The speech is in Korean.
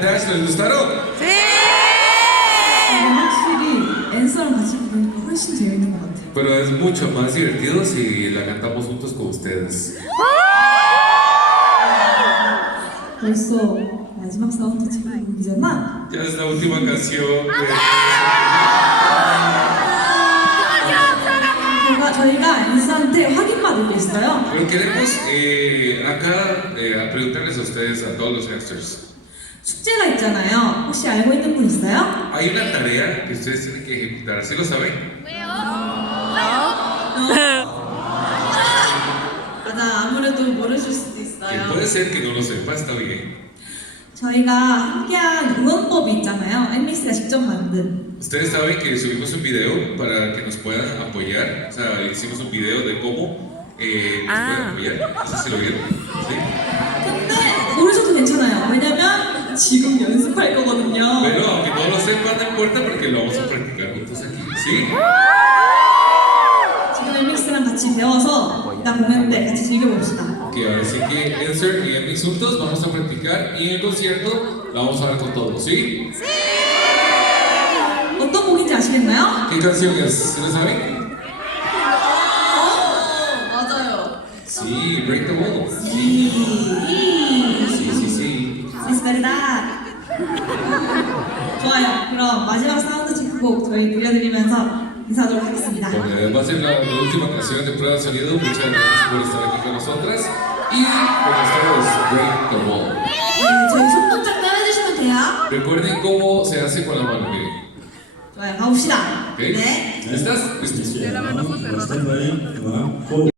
Dash, ¿les gustaron? 네. 확실히 앤서랑 같이 부르니까 훨씬 재밌는 것 같아요. Pero es mucho más divertido si la cantamos juntos con ustedes. 벌써 마지막 사운드 찍어보기잖아. Ya es la última canción. 저희가 앤서한테 확인받을 게 있어요. Pero queremos acá preguntarles a ustedes, a todos los youngsters. 숙제가 있잖아요. 혹시 알고 있는 분 있어요? Hay una tarea que ustedes tienen que ejecutar, ¿sí lo saben? 맞아, 아무래도 모르실 수도 Que 있어요. puede ser que no lo sepa, está bien. 저희가 함께한 응원법이 있잖아요. 엠믹스가 직접 만든. Ustedes saben que subimos un video para que nos puedan apoyar. O sea, hicimos un video de cómo nos pueden apoyar. No sé si lo vieron. ¿Sí? 근데 모르셔도 괜찮아요. 왜냐면 지금 연습할 거거든요. Pero aunque no lo sepan, no importa porque lo vamos a practicar juntos aquí. ¿Sí? 지금 엠믹스랑 같이 배워서 이따 공연 때 같이 즐겨봅시다. Que así que Enser y Emix juntos vamos a practicar y en el concierto la vamos a ver con todos. ¿Sí? 어떤 곡인지 아시겠나요? ¿Qué canción es? ¿Sí lo saben? 맞아요. Sí, Break the Wall. 이 Sí, sí, sí. Es verdad. 좋아요. 그럼 마지막 사운드 체크곡 저희 들려드리면서 인사하도록 하겠습니다. Bueno, va a ser la última canción de prueba de sonido. Muchas gracias por estar aquí con nosotras. Y con ustedes, Break the Wall. 네, 저희 손동작 따라해주시면 돼요. Recuerden cómo se hace con la mano, miren. 좋아요. 가봅시다. ¿Ok? 네. ¿Estás? ¿Listos? Stand by.